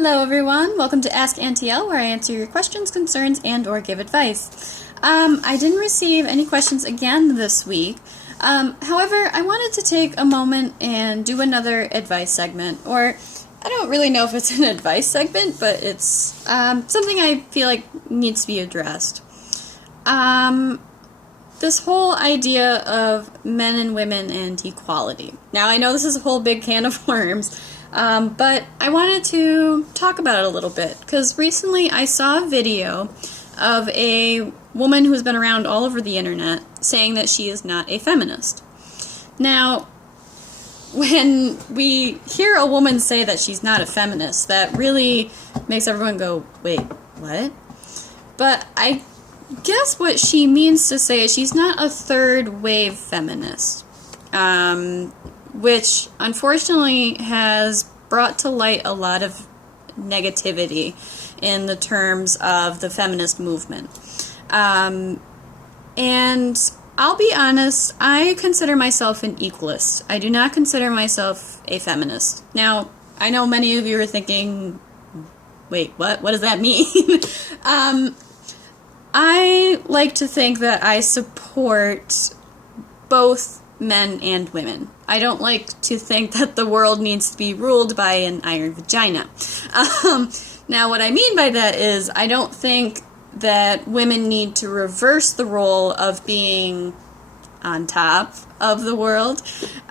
Hello everyone, welcome to Ask Auntie L, where I answer your questions, concerns, and or give advice. I didn't receive any questions again this week. However, I wanted to take a moment and do another advice segment, or I don't really know if it's an advice segment, but it's something I feel like needs to be addressed. This whole idea of men and women and equality. Now, I know this is a whole big can of worms, but I wanted to talk about it a little bit, because recently I saw a video of a woman who's been around all over the internet saying that she is not a feminist. Now, when we hear a woman say that she's not a feminist, that really makes everyone go, wait, what? But I guess what she means to say is she's not a third-wave feminist, which unfortunately has brought to light a lot of negativity in the terms of the feminist movement. And I'll be honest, I consider myself an equalist. I do not consider myself a feminist. Now, I know many of you are thinking, wait, what? What does that mean? I like to think that I support both men and women. I don't like to think that the world needs to be ruled by an iron vagina. Now, what I mean by that is I don't think that women need to reverse the role of being on top of the world,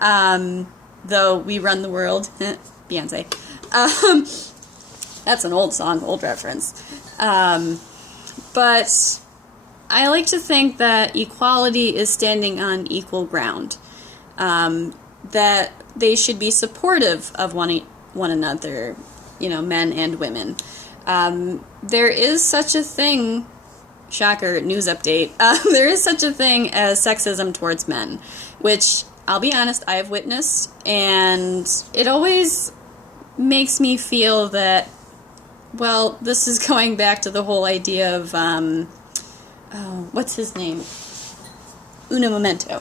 though we run the world. Beyonce. That's an old song, old reference. But I like to think that equality is standing on equal ground, that they should be supportive of one another, you know, men and women. There is such a thing, shocker, news update, there is such a thing as sexism towards men, which, I'll be honest, I have witnessed, and it always makes me feel that, well, this is going back to the whole idea of, what's his name? Uno Momento.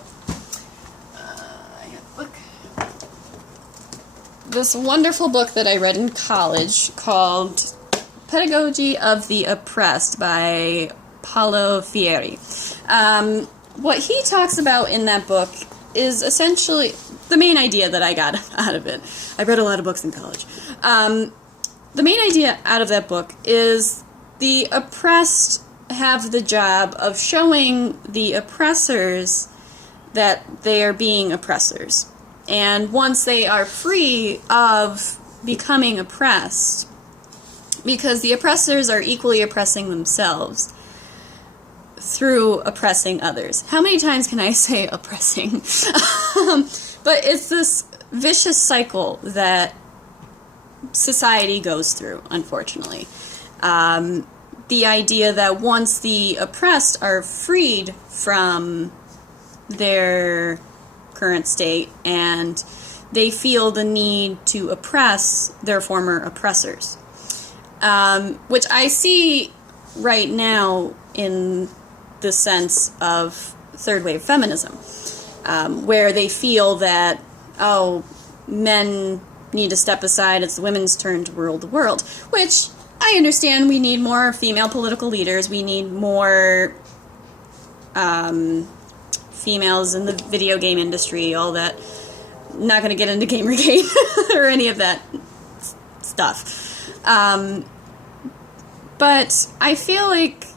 Look. This wonderful book that I read in college called Pedagogy of the Oppressed by Paulo Freire. What he talks about in that book is essentially the main idea that I got out of it. I read a lot of books in college. The main idea out of that book is the oppressed have the job of showing the oppressors that they are being oppressors. And once they are free of becoming oppressed, because the oppressors are equally oppressing themselves through oppressing others. How many times can I say oppressing? But it's this vicious cycle that society goes through, unfortunately. The idea that once the oppressed are freed from their current state and they feel the need to oppress their former oppressors, which I see right now in the sense of third-wave feminism, where they feel that, oh, men need to step aside, it's the women's turn to rule the world, which I understand. We need more female political leaders, we need more females in the video game industry, all that. Not going to get into Gamergate or any of that stuff. But I feel like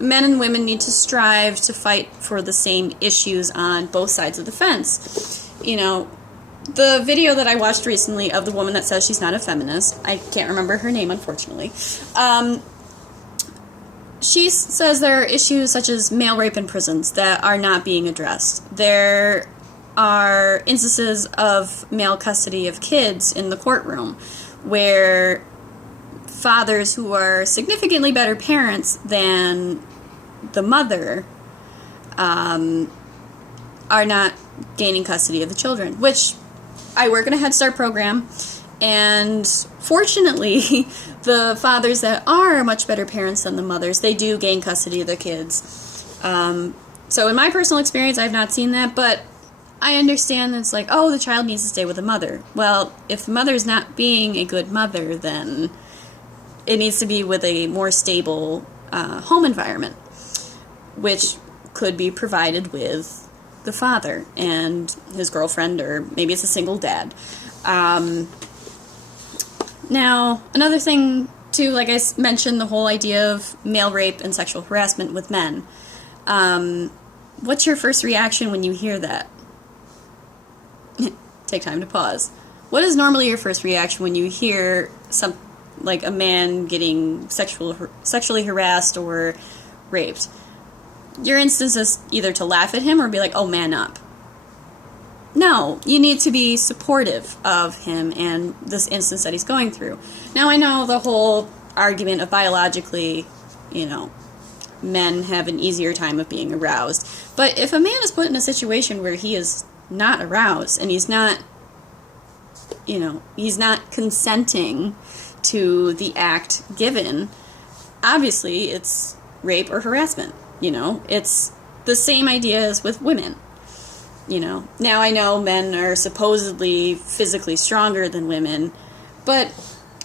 men and women need to strive to fight for the same issues on both sides of the fence. You know, the video that I watched recently of the woman that says she's not a feminist, I can't remember her name, unfortunately, she says there are issues such as male rape in prisons that are not being addressed. There are instances of male custody of kids in the courtroom where fathers who are significantly better parents than the mother are not gaining custody of the children, which I work in a Head Start program, and fortunately, the fathers that are much better parents than the mothers, they do gain custody of their kids. So in my personal experience, I've not seen that, but I understand it's like, oh, the child needs to stay with the mother. Well, if the mother's not being a good mother, then it needs to be with a more stable home environment, which could be provided with the father and his girlfriend, or maybe it's a single dad. Now, another thing, too, like I mentioned, the whole idea of male rape and sexual harassment with men. What's your first reaction when you hear that? Take time to pause. What is normally your first reaction when you hear like a man getting sexually harassed or raped? Your instinct is either to laugh at him or be like, oh, man up. No, you need to be supportive of him and this instance that he's going through. Now, I know the whole argument of biologically, men have an easier time of being aroused. But if a man is put in a situation where he is not aroused and he's not consenting to the act given, obviously it's rape or harassment. It's the same idea as with women. Now I know men are supposedly physically stronger than women, but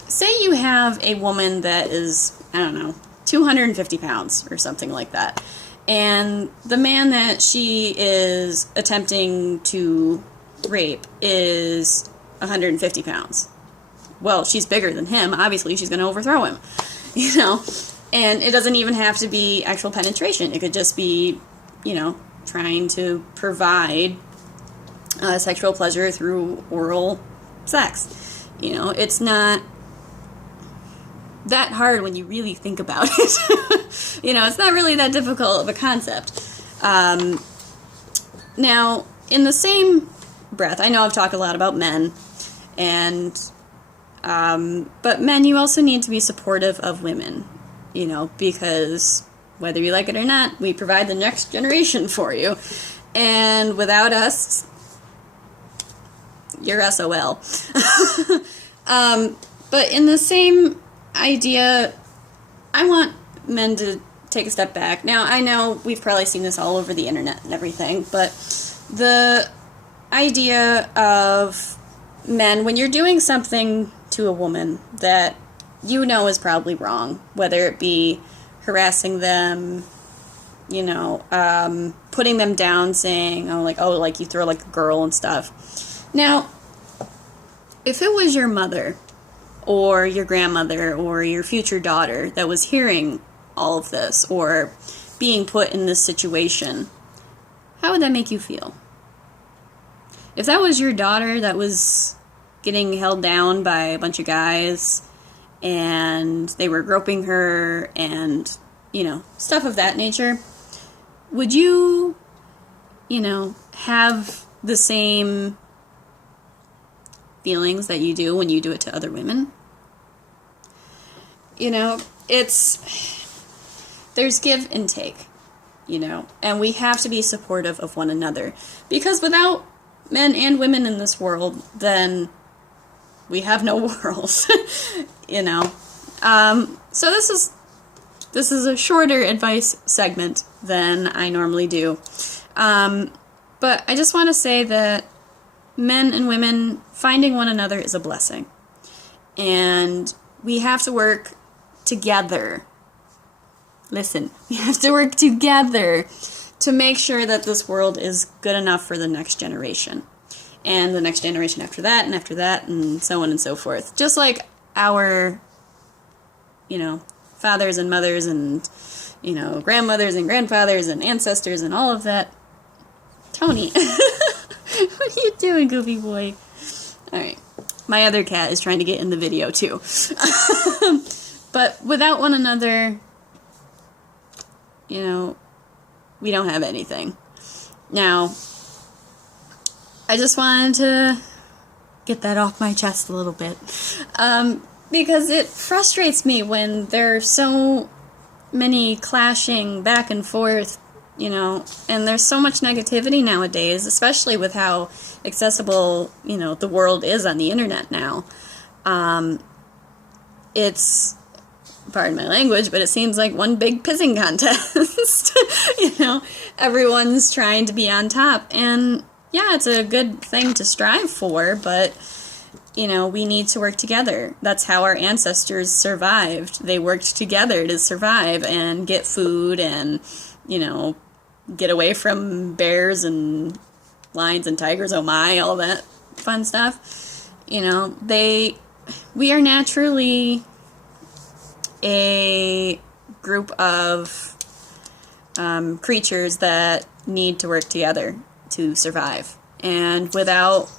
say you have a woman that is, 250 pounds or something like that, and the man that she is attempting to rape is 150 pounds. Well, she's bigger than him. Obviously, she's going to overthrow him, And it doesn't even have to be actual penetration. It could just be, trying to provide sexual pleasure through oral sex. It's not that hard when you really think about it. It's not really that difficult of a concept. Now, in the same breath, I know I've talked a lot about men, but men, you also need to be supportive of women, because whether you like it or not, we provide the next generation for you. And without us, you're SOL. But in the same idea, I want men to take a step back. Now, I know we've probably seen this all over the internet and everything, but the idea of men, when you're doing something to a woman that is probably wrong, whether it be harassing them, putting them down, saying, like you throw like a girl and stuff. Now, if it was your mother or your grandmother or your future daughter that was hearing all of this or being put in this situation, how would that make you feel? If that was your daughter that was getting held down by a bunch of guys and they were groping her and, stuff of that nature, would you, have the same feelings that you do when you do it to other women? There's give and take, and we have to be supportive of one another, because without men and women in this world, then we have no world. So this is a shorter advice segment than I normally do. But I just want to say that men and women finding one another is a blessing. And we have to work together. Listen, we have to work together to make sure that this world is good enough for the next generation. And the next generation after that, and so on and so forth. Just like our, fathers and mothers and, grandmothers and grandfathers and ancestors and all of that. Tony, what are you doing, goofy boy? Alright, my other cat is trying to get in the video too. But without one another, we don't have anything. Now, I just wanted to get that off my chest a little bit. Because it frustrates me when there are so many clashing back and forth, and there's so much negativity nowadays, especially with how accessible, the world is on the internet now. It's, pardon my language, but it seems like one big pissing contest. Everyone's trying to be on top, and yeah, it's a good thing to strive for, but, you know, we need to work together. That's how our ancestors survived. They worked together to survive and get food and, you know, get away from bears and lions and tigers, oh my, all that fun stuff. You know, we are naturally a group of creatures that need to work together to survive. And without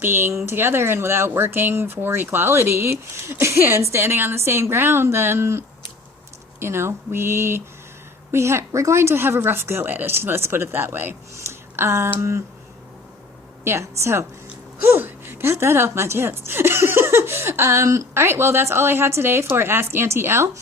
being together and without working for equality and standing on the same ground, then, you know, we're going to have a rough go at it. Let's put it that way. Yeah, so, whew, got that off my chest. Alright, well, that's all I have today for Ask Auntie Elle.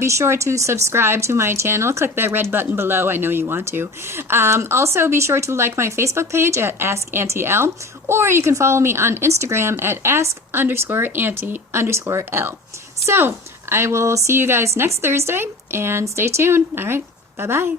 Be sure to subscribe to my channel. Click that red button below. I know you want to. Also, be sure to like my Facebook page at Ask Auntie Elle, or you can follow me on Instagram at ask_auntie_Elle. So, I will see you guys next Thursday, and stay tuned. Alright, bye-bye.